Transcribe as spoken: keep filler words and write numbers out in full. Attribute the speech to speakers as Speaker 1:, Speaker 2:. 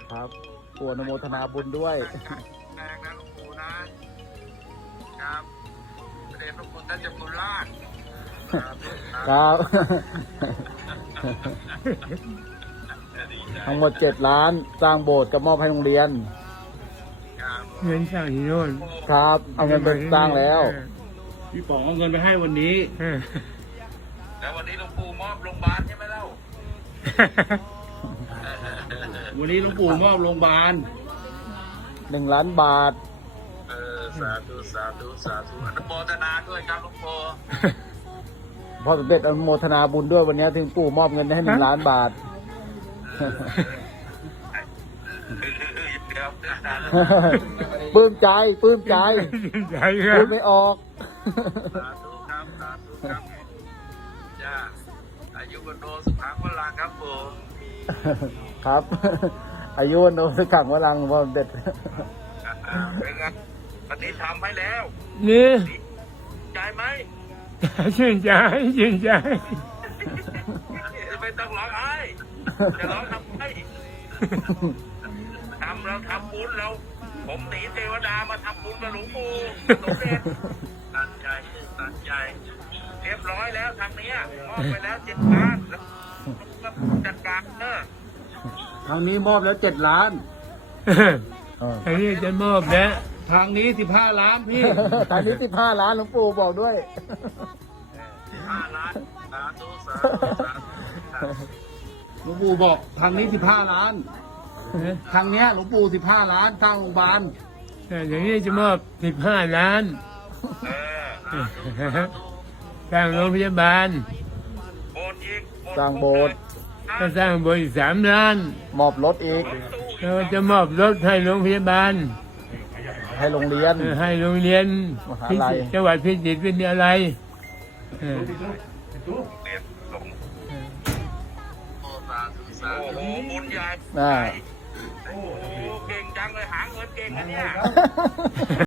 Speaker 1: ครับปู่อนุโมทนาบุญด้วย
Speaker 2: แรงนะหลวงปู่นะครับพระเดชพระคุณท่านเจ้าคุณราช
Speaker 1: ครับทั้งหมดเจ็ดล้านสร้างโบสถ์กับมอบให้โรงเรียน
Speaker 3: เงินสร้างที่โน่น
Speaker 1: ครับเอาเงินไปสร้างแล้ว
Speaker 3: พี่ป๋องเอาเงินไปให้วันนี้
Speaker 2: แล้ววันนี้หลวงปู่มอบโรงพยาบาลใช่ไหมเล่า
Speaker 3: วันนี้หลวงปู่มอบโรงพยาบาล
Speaker 1: หนึ่งล้านบาท
Speaker 2: เออสาธุสาธุสาธุอนุโมทนาด้วยครับหลวงปู่
Speaker 1: พ่อสมเด็จอนุโมทนาบุญด้วยวันนี้ถึงปู่มอบเงินให้หนึ่งล้านบาทปลื้มใจปลื้มใจพูดไม่ออก
Speaker 2: สาธุครับสาธุครับจ้าอายุวันโนสุขังพลังครับปู่
Speaker 1: ครับอายุวันโนสุขังพลังพ่อสมเด็จ
Speaker 2: เป็นไงปฏิธรรมให้แล้ว
Speaker 3: นี่
Speaker 2: ใจไหม
Speaker 3: ชื่นใจชื่นใจ
Speaker 2: ไม่ต้องร้องไห้จะร้องทำไมทำเราทำบุญเราผมหนีเทวดามาทำบุญกับหลวงปู่สมเด็จตัดใจตัดใจเรียบร้อยแล้วทางนี้มอบไปแล้วเจ็ดล้านแล้วจัดการเนอะ
Speaker 1: ทางนี้มอบแล้วเจ็ดล้าน
Speaker 3: ทางนี้จะมอบแล้วทางนี้สิบห้าล้านพี่
Speaker 1: ทางนี้สิบห้าล้านหลวงปู่บอกด้วย
Speaker 2: สิบห้าล้านสาธุสาธุ
Speaker 1: หลวงปู่บอกทางนี้สิบห้าล้านทางเนี้ยหลวงปู่สิบห้าล้านสร้างโรงพยาบาล
Speaker 3: อย่างนี้จะมอบสิบห้าล้านสร้างโรงพยาบาล
Speaker 1: สร้างโบสถ์
Speaker 3: ก็สร้างโบสถ์อีกสามล้าน
Speaker 1: มอบรถอีก
Speaker 3: เราจะมอบรถให้โรงพยาบาล
Speaker 1: ให้โรงเรียน
Speaker 3: ให้โรงเรียนจังหวัดพิจิตรเป็นอะไร
Speaker 2: โอ้โหบุญใหญ่โอ้โหเก่งจังเลยหาเงินเก่งนะเนี่ย